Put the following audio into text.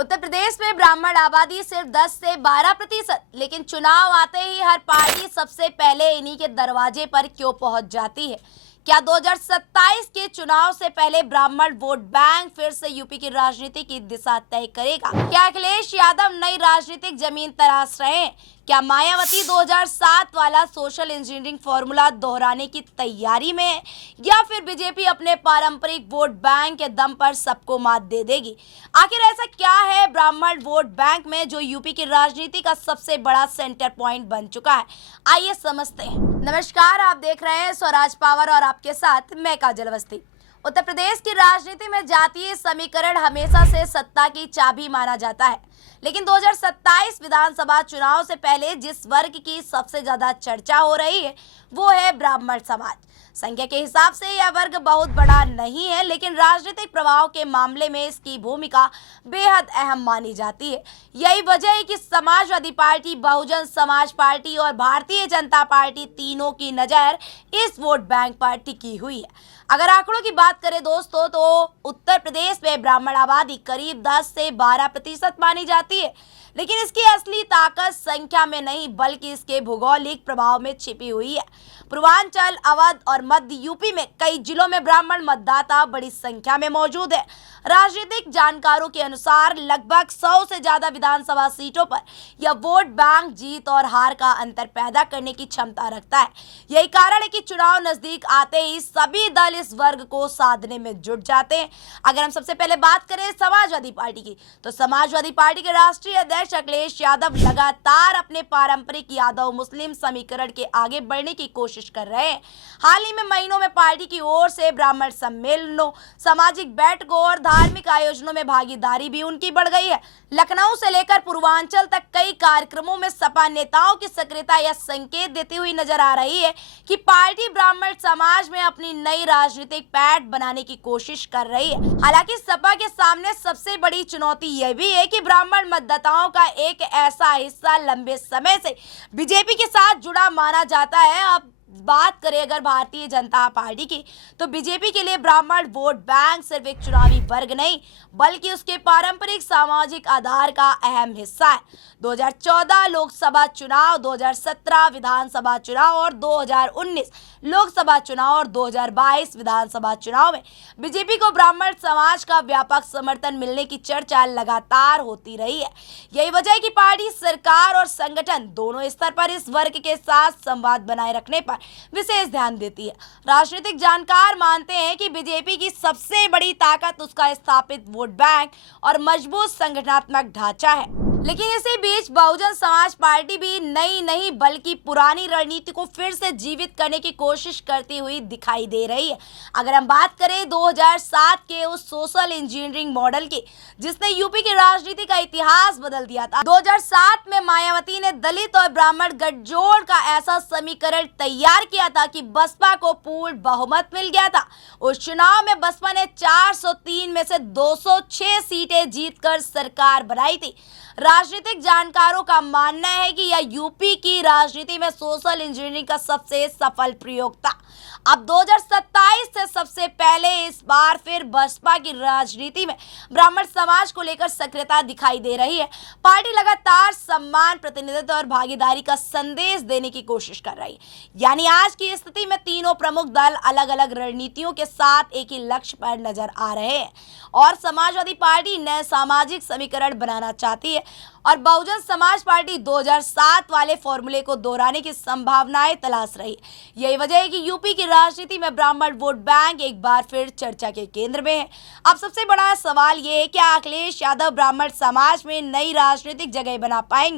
उत्तर प्रदेश में ब्राह्मण आबादी सिर्फ 10 से 12%, लेकिन चुनाव आते ही हर पार्टी सबसे पहले इन्हीं के दरवाजे पर क्यों पहुंच जाती है। क्या 2027 के चुनाव से पहले ब्राह्मण वोट बैंक फिर से यूपी की राजनीति की दिशा तय करेगा? क्या अखिलेश यादव नई राजनीतिक जमीन तराश रहे हैं? क्या मायावती 2007 वाला सोशल इंजीनियरिंग फॉर्मूला दोहराने की तैयारी में है, या फिर बीजेपी अपने पारंपरिक वोट बैंक के दम पर सबको मात दे देगी? आखिर ऐसा क्या है ब्राह्मण वोट बैंक में जो यूपी की राजनीति का सबसे बड़ा सेंटर पॉइंट बन चुका है? आइए समझते हैं। नमस्कार, आप देख रहे हैं स्वराज पावर और आपके साथ मैं काजल अवस्थी। उत्तर प्रदेश की राजनीति में जातीय समीकरण हमेशा से सत्ता की चाबी माना जाता है, लेकिन 2027 विधानसभा चुनाव से पहले जिस वर्ग की सबसे ज्यादा चर्चा हो रही है वो है ब्राह्मण समाज। संख्या के हिसाब से यह वर्ग बहुत बड़ा नहीं है, लेकिन राजनीतिक प्रभाव के मामले में इसकी भूमिका बेहद अहम मानी जाती है। यही वजह है कि समाजवादी पार्टी, बहुजन समाज पार्टी और भारतीय जनता पार्टी तीनों की नज़र इस वोट बैंक पर टिकी हुई है। अगर आंकड़ों की बात करें दोस्तों, तो उत्तर प्रदेश में ब्राह्मण आबादी करीब 10 से 12% मानी जाती है, लेकिन इसकी असली ताकत संख्या में नहीं बल्कि इसके भौगोलिक प्रभाव में छिपी हुई है। पूर्वांचल, अवध और मध्य यूपी में कई जिलों में ब्राह्मण मतदाता बड़ी संख्या में मौजूद है। राजनीतिक जानकारों के अनुसार लगभग 100 से ज्यादा विधानसभा सीटों पर यह वोट बैंक जीत और हार का अंतर पैदा करने की क्षमता रखता है। यही कारण है कि चुनाव नजदीक आते ही सभी दल इस वर्ग को साधने में जुट जाते हैं। अगर हम सबसे पहले बात करें समाजवादी पार्टी की, तो समाजवादी पार्टी के राष्ट्रीय अध्यक्ष अखिलेश यादव लगातार अपने पारंपरिक यादव मुस्लिम समीकरण के आगे बढ़ने की कोशिश कर रहे हैं। हाल ही में महीनों में पार्टी की ओर से ब्राह्मण सम्मेलनों, सामाजिक बैठकों और धार्मिक आयोजनों में भागीदारी भी उनकी बढ़ गई है। लखनऊ से लेकर पूर्वांचल तक कई कार्यक्रमों में सपा नेताओं की सक्रियता यह संकेत देती हुई नजर आ रही है कि पार्टी ब्राह्मण समाज में अपनी नई राजनीतिक पैठ बनाने की कोशिश कर रही है। हालांकि सपा के सामने सबसे बड़ी चुनौती यह भी है कि ब्राह्मण मतदाताओं का एक ऐसा हिस्सा लंबे समय से बीजेपी के साथ जुड़ा माना जाता है। अब बात करें अगर भारतीय जनता पार्टी की, तो बीजेपी के लिए ब्राह्मण वोट बैंक सिर्फ एक चुनावी वर्ग नहीं बल्कि उसके पारंपरिक सामाजिक आधार का अहम हिस्सा है। 2014 लोकसभा चुनाव, 2017 विधानसभा चुनाव और 2019 लोकसभा चुनाव और 2022 विधानसभा चुनाव में बीजेपी को ब्राह्मण समाज का व्यापक समर्थन मिलने की चर्चा लगातार होती रही है। यही वजह है कि पार्टी, सरकार और संगठन दोनों स्तर पर इस वर्ग के साथ संवाद बनाए रखने पर विशेष ध्यान देती है। राजनीतिक जानकार मानते हैं कि बीजेपी की सबसे बड़ी ताकत उसका स्थापित वोट बैंक और मजबूत संगठनात्मक ढांचा है। लेकिन इसी बीच बहुजन समाज पार्टी भी नई नहीं बल्कि पुरानी रणनीति को फिर से जीवित करने की कोशिश करती हुई दिखाई दे रही है। अगर हम बात करें 2007 के उस सोशल इंजीनियरिंग मॉडल की जिसने यूपी की राजनीति का इतिहास बदल दिया था, 2007 में मायावती ने दलित और ब्राह्मण गठजोड़ का ऐसा समीकरण तैयार किया था कि बसपा को पूर्ण बहुमत मिल गया था। उस चुनाव में बसपा ने 403 में से 206 सीटें जीतकर सरकार बनाई थी। राजनीतिक जानकारों का मानना है कि यह यूपी की राजनीति में सोशल इंजीनियरिंग का सबसे सफल प्रयोग था। अब 2027 से सबसे पहले इस बार फिर बसपा की राजनीति में ब्राह्मण समाज को लेकर सक्रियता दिखाई दे रही है। पार्टी लगातार सम्मान, प्रतिनिधित्व और भागीदारी का संदेश देने की कोशिश कर रही है। यानी आज की स्थिति में तीनों प्रमुख दल अलग अलग रणनीतियों के साथ एक ही लक्ष्य पर नजर आ रहे हैं और समाजवादी पार्टी नए सामाजिक समीकरण बनाना चाहती है और बहुजन समाज पार्टी 2007 वाले फॉर्मूले को दोहराने की संभावनाएं तलाश रही है। यही वजह है कि यूपी की राजनीति में ब्राह्मण वोट बैंक एक बार फिर चर्चा के केंद्र में है। अब सबसे बड़ा सवाल ये है कि अखिलेश यादव ब्राह्मण समाज में नई राजनीतिक जगह बना पाएंगे